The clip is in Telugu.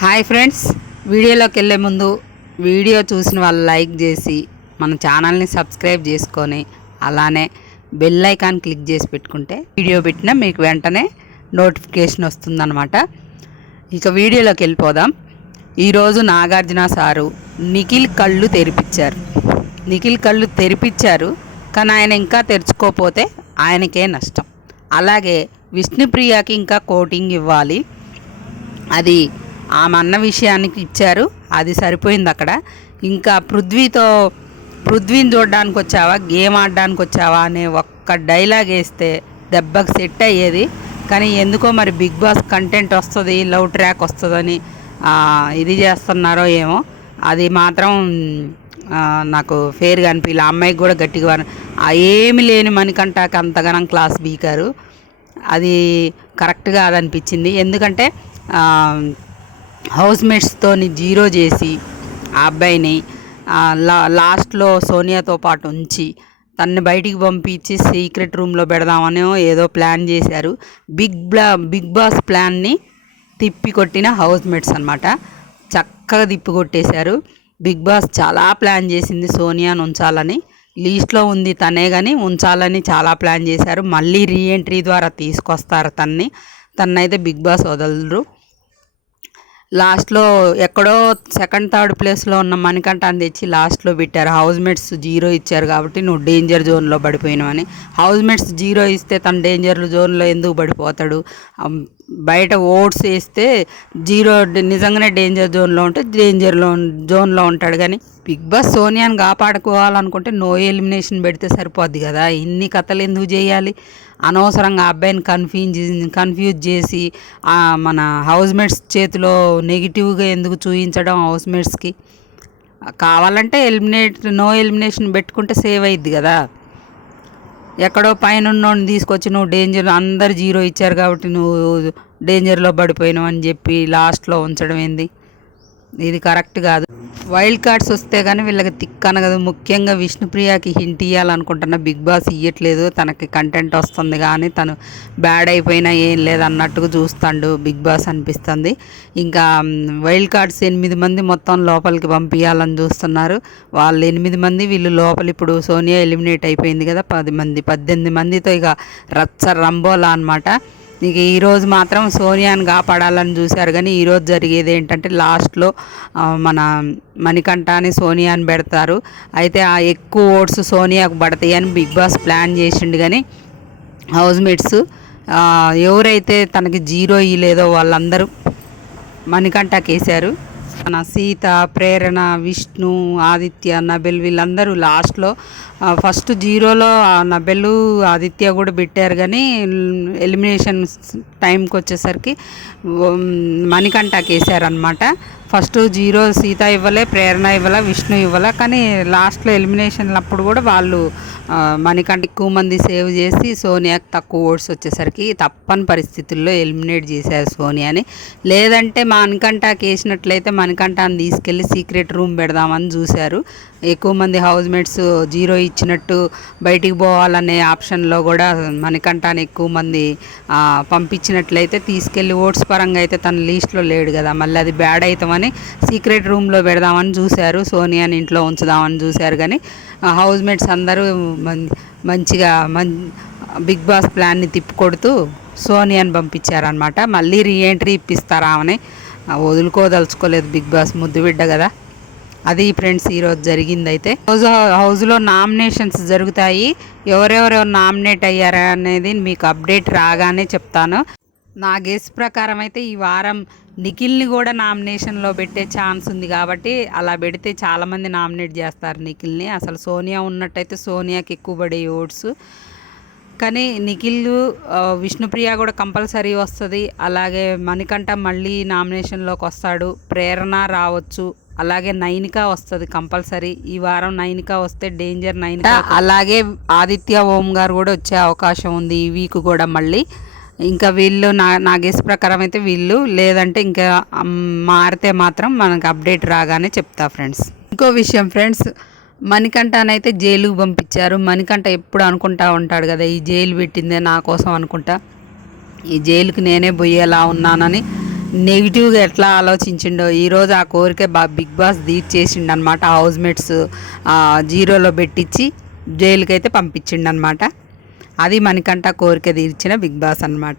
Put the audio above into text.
హాయ్ ఫ్రెండ్స్, వీడియోలోకి వెళ్ళే ముందు వీడియో చూసిన వాళ్ళు లైక్ చేసి మన ఛానల్ని సబ్స్క్రైబ్ చేసుకొని అలానే బెల్ ఐకాన్ క్లిక్ చేసి పెట్టుకుంటే వీడియో పెట్టినా మీకు వెంటనే నోటిఫికేషన్ వస్తుందన్నమాట. ఇక వీడియోలోకి వెళ్ళిపోదాం. ఈరోజు నాగార్జున సారు నిఖిల్ కళ్ళు తెరిపించారు కానీ ఆయన ఇంకా తెరుచుకోకపోతే ఆయనకే నష్టం. అలాగే విష్ణుప్రియకి ఇంకా కోటింగ్ ఇవ్వాలి, అది ఆమె అన్న విషయానికి ఇచ్చారు, అది సరిపోయింది అక్కడ. ఇంకా పృథ్వీని చూడడానికి వచ్చావా, గేమ్ ఆడడానికి వచ్చావా అనే ఒక్క డైలాగ్ వేస్తే దెబ్బకి సెట్ అయ్యేది. కానీ ఎందుకో మరి బిగ్ బాస్ కంటెంట్ వస్తుంది, లవ్ ట్రాక్ వస్తుందని ఇది చేస్తున్నారో ఏమో, అది మాత్రం నాకు ఫేర్గా అనిపించలే. ఆ అమ్మాయికి కూడా గట్టిగా ఏమి లేని మణికంఠకి అంతగానం క్లాస్ బీకారు, అది కరెక్ట్ కాదనిపించింది. ఎందుకంటే హౌస్ మేట్స్తో జీరో చేసి ఆ అబ్బాయిని లాస్ట్లో సోనియాతో పాటు ఉంచి తన్ని బయటికి పంపించి సీక్రెట్ రూమ్లో పెడదామని ఏదో ప్లాన్ చేశారు. బిగ్ బాస్ ప్లాన్ని తిప్పికొట్టిన హౌస్ మేట్స్ అనమాట. చక్కగా తిప్పికొట్టేశారు. బిగ్ బాస్ చాలా ప్లాన్ చేసింది సోనియాను ఉంచాలని, లీస్ట్లో ఉంది తనే, కానీ ఉంచాలని చాలా ప్లాన్ చేశారు. మళ్ళీ రీఎంట్రీ ద్వారా తీసుకొస్తారు తన్నైతే బిగ్ బాస్ వదలరు. లాస్ట్లో ఎక్కడో సెకండ్ థర్డ్ ప్లేస్లో ఉన్న మణికంఠని తెచ్చి లాస్ట్లో పెట్టారు. హౌస్ మేట్స్ జీరో ఇచ్చారు కాబట్టి నువ్వు డేంజర్ జోన్లో పడిపోయినావని. హౌస్ మేట్స్ జీరో ఇస్తే తను డేంజర్ జోన్లో ఎందుకు పడిపోతాడు? బయట ఓట్స్ వేస్తే జీరో నిజంగానే డేంజర్ జోన్లో ఉంటే జోన్లో ఉంటాడు. కానీ బిగ్ బాస్ సోనియాని కాపాడుకోవాలనుకుంటే నో ఎలిమినేషన్ పెడితే సరిపోద్ది కదా, ఇన్ని కథలు ఎందుకు చేయాలి? అనవసరంగా అబ్బాయిని కన్ఫ్యూజ్ చేసి మన హౌస్ మేట్స్ చేతిలో నెగిటివ్గా ఎందుకు చూపించడం? హౌస్ మేట్స్కి కావాలంటే నో ఎలిమినేషన్ పెట్టుకుంటే సేవ్ అయ్యిద్ది కదా. ఎక్కడో పైన ఉన్నోడిని తీసుకొచ్చి నువ్వు డేంజర్, అందరు జీరో ఇచ్చారు కాబట్టి నువ్వు డేంజర్లో పడిపోయినావు అని చెప్పి లాస్ట్లో ఉంచడం ఏంది? ఇది కరెక్ట్ కాదు. వైల్డ్ కార్డ్స్ వస్తే కానీ వీళ్ళకి తిక్కనగదు. ముఖ్యంగా విష్ణుప్రియకి హింట్ ఇవ్వాలనుకుంటున్న బిగ్ బాస్ ఇవ్వట్లేదు. తనకి కంటెంట్ వస్తుంది కానీ తను బ్యాడ్ అయిపోయినా ఏం లేదు అన్నట్టుగా చూస్తాడు బిగ్ బాస్ అనిపిస్తుంది. ఇంకా వైల్డ్ కార్డ్స్ 8 మంది మొత్తం లోపలికి పంపించాలని చూస్తున్నారు. వాళ్ళు 8 మంది, వీళ్ళు లోపల. ఇప్పుడు సోనియా ఎలిమినేట్ అయిపోయింది కదా, 18 మందితో ఇక రచ్చ రంబోలా అనమాట. ఇక ఈరోజు మాత్రం సోనియాని కాపాడాలని చూశారు. కానీ ఈరోజు జరిగేది ఏంటంటే లాస్ట్లో మన మణికంఠని సోనియాని పెడతారు. అయితే ఆ ఎక్కువ ఓట్స్ సోనియాకు పడతాయి అని బిగ్ బాస్ ప్లాన్ చేసిండు. కానీ హౌస్ మేట్స్ ఎవరైతే తనకి జీరో ఇయ్యలేదో వాళ్ళందరూ మణికంఠకి వేశారు. మన సీత, ప్రేరణ, విష్ణు, ఆదిత్య, నబెల్ వీళ్ళందరూ లాస్ట్లో ఫస్ట్ జీరోలో నబెల్, ఆదిత్య కూడా పెట్టారు. కానీ ఎలిమినేషన్ టైంకి వచ్చేసరికి మణికంఠకి వేసారనమాట. ఫస్ట్ జీరో సీత ఇవ్వలే, ప్రేరణ ఇవ్వలే, విష్ణు ఇవ్వలే. కానీ లాస్ట్లో ఎలిమినేషన్ అప్పుడు కూడా వాళ్ళు మణికంఠ ఎక్కువ మంది సేవ్ చేసి సోనియాకి తక్కువ ఓట్స్ వచ్చేసరికి తప్పని పరిస్థితుల్లో ఎలిమినేట్ చేశారు సోనియాని. లేదంటే మణికంఠకి వేసినట్లయితే మణికంఠని తీసుకెళ్ళి సీక్రెట్ రూమ్ పెడదామని చూశారు. ఎక్కువ మంది హౌస్ మేట్స్ జీరో ఇచ్చినట్టు బయటికి పోవాలనే ఆప్షన్లో కూడా మణికంఠని ఎక్కువ మంది పంపించినట్లయితే తీసుకెళ్ళి ఓట్స్ పరంగా అయితే తన లీస్ట్లో లేడు కదా, మళ్ళీ అది బ్యాడ్ అవుతామని సీక్రెట్ రూమ్లో పెడదామని చూశారు. సోనియాని ఇంట్లో ఉంచుదామని చూశారు. కానీ హౌస్ మేట్స్ అందరూ మంచిగా బిగ్ బాస్ ప్లాన్ని తిప్పికొడుతూ సోనియాని పంపించారనమాట. మళ్ళీ రీఎంట్రీ ఇప్పిస్తారా అని వదులుకోదలుచుకోలేదు బిగ్ బాస్, ముద్దు బిడ్డ కదా. అది ఫ్రెండ్స్ ఈరోజు జరిగింది. అయితే హౌస్లో నామినేషన్స్ జరుగుతాయి. ఎవరెవరు నామినేట్ అయ్యారా అనేది మీకు అప్డేట్ రాగానే చెప్తాను. నా గెస్ ప్రకారం అయితే ఈ వారం నిఖిల్ని కూడా నామినేషన్లో పెట్టే ఛాన్స్ ఉంది. కాబట్టి అలా పెడితే చాలామంది నామినేట్ చేస్తారు నిఖిల్ని. అసలు సోనియా ఉన్నట్టయితే సోనియాకి ఎక్కువ పడే ఓట్స్. కానీ నిఖిల్, విష్ణుప్రియ కూడా కంపల్సరీ వస్తుంది. అలాగే మణికంఠ మళ్ళీ నామినేషన్లోకి వస్తాడు. ప్రేరణ రావచ్చు, అలాగే నైనిక వస్తుంది కంపల్సరీ. ఈ వారం నైనిక వస్తే డేంజర్ నైనిక. అలాగే ఆదిత్య, ఓం గారు కూడా వచ్చే అవకాశం ఉంది ఈ వీక్ కూడా మళ్ళీ. ఇంకా వీళ్ళు నా గెస్ ప్రకారం అయితే వీళ్ళు, లేదంటే ఇంకా మారితే మాత్రం మనకు అప్డేట్ రాగానే చెప్తా ఫ్రెండ్స్. ఇంకో విషయం ఫ్రెండ్స్, మణికంఠనైతే జైలుకు పంపించారు. మణికంఠ ఎప్పుడు అనుకుంటా ఉంటాడు కదా, ఈ జైలు పెట్టిందే నా కోసం అనుకుంటా, ఈ జైలుకి నేనే పోయేలా ఉన్నానని నెగిటివ్గా ఎట్లా ఆలోచించిండో ఈరోజు ఆ కోరిక బిగ్ బాస్ తీర్చేసిండు అనమాట. హౌస్ మేట్స్ జీరోలో పెట్టించి జైలుకైతే పంపించిండు అనమాట. అది మణికంఠ కోరిక తీర్చిన బిగ్ బాస్ అనమాట.